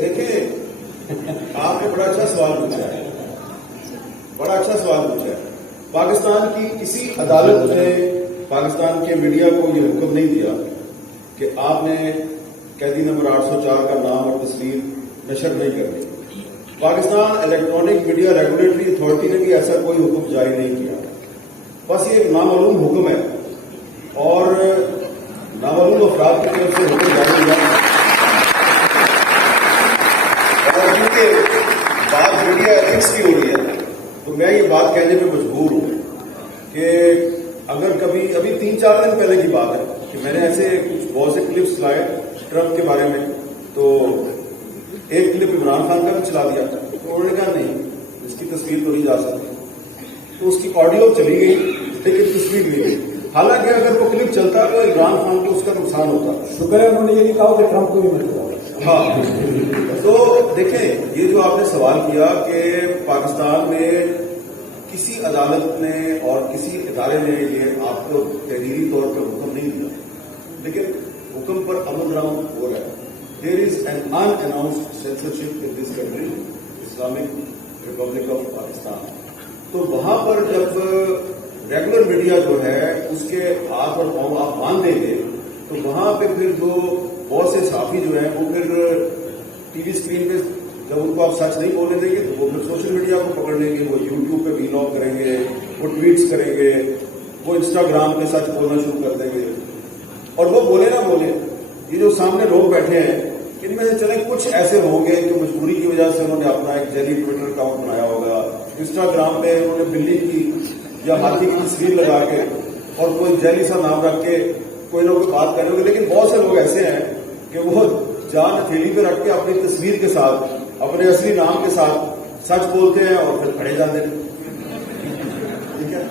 دیکھیں آپ نے بڑا اچھا سوال پوچھا ہے، بڑا اچھا سوال پوچھا ہے. پاکستان کی کسی عدالت نے پاکستان کے میڈیا کو یہ حکم نہیں دیا کہ آپ نے قیدی نمبر 804 کا نام اور تصویر نشر نہیں کرنی. Pakistan electronic media regulatory authority نے بھی ایسا کوئی حکم جاری نہیں کیا. بس یہ ایک نامعلوم حکم ہے اور نامعلوم افراد کی طرف سے حکم جاری ہوا. اور کیونکہ بات میڈیا ایتھکس کی ہو رہی ہے تو میں یہ بات کہنے پہ مجبور ہوں کہ اگر کبھی ابھی 3-4 دن پہلے کی بات ہے کہ میں نے ایسے کچھ بہت سے کلپس لائے ٹرمپ کے بارے میں، تو ایک کلپ عمران خان کا بھی چلا دیا. تو انہوں نے کہا نہیں اس کی تصویر تو نہیں جا سکتی، تو اس کی آڈیو چلی گئی لیکن تصویر نہیں گئی. حالانکہ اگر وہ کلپ چلتا تو عمران خان کو اس کا نقصان ہوتا. شکر ہے انہوں نے یہ نہیں کہا کہ ٹرمپ کو بھی مل جائے. ہاں تو دیکھیں یہ جو آپ نے سوال کیا کہ پاکستان میں کسی عدالت نے اور کسی ادارے نے یہ آپ کو تحریری طور پر حکم نہیں دیا، لیکن حکم پر عمل درآمد ہو رہا ہے. There is an unannounced censorship in this country Islamic Republic of Pakistan. تو وہاں پر جب ریگولر میڈیا جو ہے اس کے ہاتھ اور پاؤں آپ باندھ دیں گے تو وہاں پہ پھر جو بہت سے صحافی جو ہیں وہ پھر ٹی وی اسکرین پہ جب ان کو آپ سچ نہیں بولنے دیں گے تو وہ پھر سوشل میڈیا کو پکڑ لیں گے، وہ یوٹیوب پہ ویلاگ کریں گے، وہ ٹویٹس کریں گے، وہ انسٹاگرام پہ سچ بولنا شروع کر دیں گے. اور وہ بولے نہ بولے، یہ جو سامنے لوگ بیٹھے ہیں ان میں سے چلیں کچھ ایسے ہوں گے کہ مجبوری کی وجہ سے انہوں نے اپنا ایک جعلی ٹویٹر اکاؤنٹ بنایا ہوگا، انسٹاگرام پہ انہوں نے بلی کی یا ہاتھی کی تصویر لگا کے اور کوئی جعلی سا نام رکھ کے کوئی نہ کوئی بات کرے ہوگے. لیکن بہت سے لوگ ایسے ہیں کہ وہ جان ہتھیلی پہ رکھ کے اپنی تصویر کے ساتھ اپنے اصلی نام کے ساتھ سچ بولتے ہیں اور پھر کھڑے جاتے ہیں. ٹھیک ہے،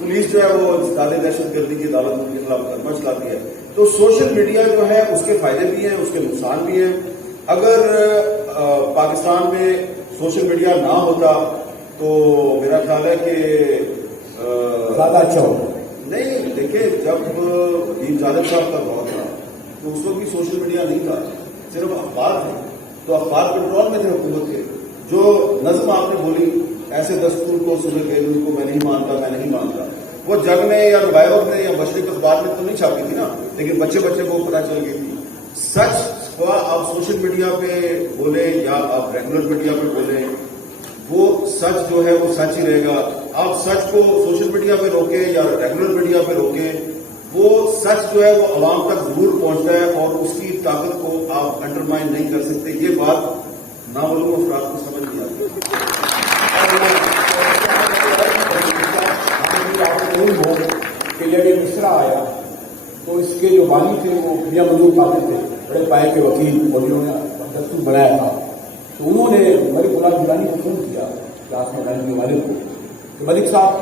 پولیس جو ہے وہ زیادہ دہشت گردی کی عدالت ان کے خلاف مقدمہ چلاتی ہے. تو سوشل میڈیا جو ہے اس کے فائدے بھی ہیں، اس کے نقصان بھی ہیں. اگر پاکستان میں سوشل میڈیا نہ ہوتا تو میرا خیال ہے کہ زیادہ اچھا ہوگا. نہیں دیکھیں جب جادب صاحب کا دور تھا تو اس وقت بھی سوشل میڈیا نہیں تھا، صرف اخبار تھے. تو اخبار کنٹرول میں تھے، حکومت کے. جو نظم آپ نے بولی ایسے دستور کو صبح کے ان کو میں نہیں مانتا میں نہیں مانتا، وہ جگ میں یا روایت میں یا مشرق اخبار میں تو نہیں چھاپی تھی نا، لیکن بچے کو پتہ چل گئی تھی. سچ کو آپ سوشل میڈیا پہ بولیں یا آپ ریگولر میڈیا پہ بولیں، وہ سچ جو ہے وہ سچ ہی رہے گا. آپ سچ کو سوشل میڈیا پہ روکیں یا ریگولر میڈیا پہ روکیں، وہ سچ جو ہے وہ عوام تک ضرور پہنچتا ہے اور اس کی طاقت کو آپ انڈرمائن نہیں کر سکتے. یہ بات نامعلوم افراد کو سمجھ نہیں آتی. ہو کہ جب یہ مصرا آیا تو اس کے جو بانی تھے وہ میاں منظور قادری تھے، بڑے پائے کے وکیل، اور انہوں نے دستور بنایا تھا. تو انہوں نے ملک غلام گیلانی کو فون کیا کلاس میں رہنے والے کو کہ ملک صاحب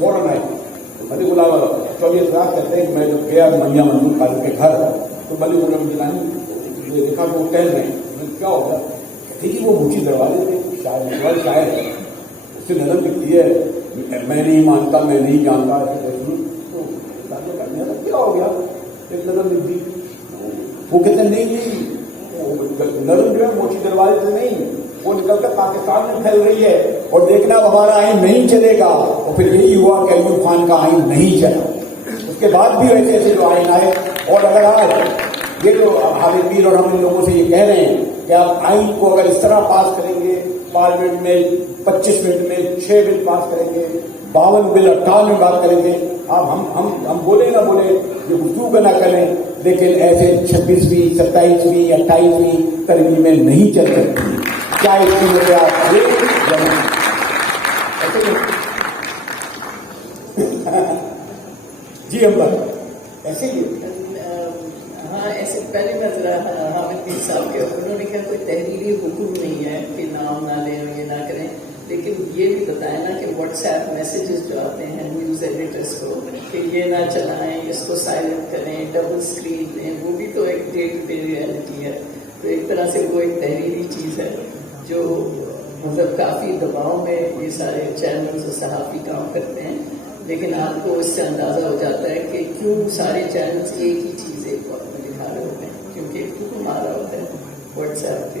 فوراً آئے. ملک غلام چوبیس اعتراض کرتے ہیں کہ میں جب گیا میاں منظور قادری کے گھر تو ملک غلام گیلانی نے دیکھا کہ وہ ٹہل رہے ہیں. کیا ہوگا؟ دیکھیے وہ اونچی دروازے تھے، شاعر ہے، اس سے نظر لکھتی ہے میں نہیں مانتا میں نہیں جانتا. تو کیا ہو گیا؟ ایک نظر لکھ دی. وہ کہتے ہیں نہیں نظر جو ہے موچی دروازے سے نہیں، وہ نکل کر پاکستان میں پھیل رہی ہے اور دیکھنا ہمارا آئین نہیں چلے گا. اور پھر یہی ہوا کہ ایوب خان کا آئین نہیں چلا. اس کے بعد بھی ایسے ایسے جو آئین آئے. اور اگر آج یہ جو حامد میر اور ہم ان لوگوں سے یہ کہہ رہے ہیں کہ آپ آئین کو اگر اس طرح پاس کریں گے، پارلیمنٹ میں 25 منٹ میں 6 بل پاس کریں گے، 52 بل 58 میں بات کریں گے، آپ ہم بولے نہ بولے یہ گفتگو نہ کریں، لیکن ایسے 26ویں 27ویں 28ویں ترمیمیں نہیں چل سکتی. کیا اس کی وجہ آپ جی ہم ایسے ہی ہاں ایسے پہلے میں ذرا حامد میر صاحب کے انہوں نے کہا کوئی تحریری حکم نہیں ہے کہ نام نہ لیں اور یہ نہ کریں، لیکن یہ بھی بتایا نا کہ واٹس ایپ میسیجز جو آتے ہیں نیوز ایڈیٹرس کو کہ یہ نہ چلائیں، اس کو سائلنٹ کریں، ڈبل اسکرین دیں، وہ بھی تو ایک ڈے ٹو ڈے ریئلٹی ہے. تو ایک طرح سے وہ ایک تحریری چیز ہے جو مطلب کافی دباؤ میں یہ سارے چینلز اور صحافی کام کرتے ہیں. لیکن آپ کو اس سے اندازہ ہو جاتا ہے کہ کیوں سارے چینلز ایک ہی چیز ایک وقت میں دکھا رہے ہوتے ہیں، کیونکہ حکم آ رہا ہوتا ہے واٹس ایپ پہ.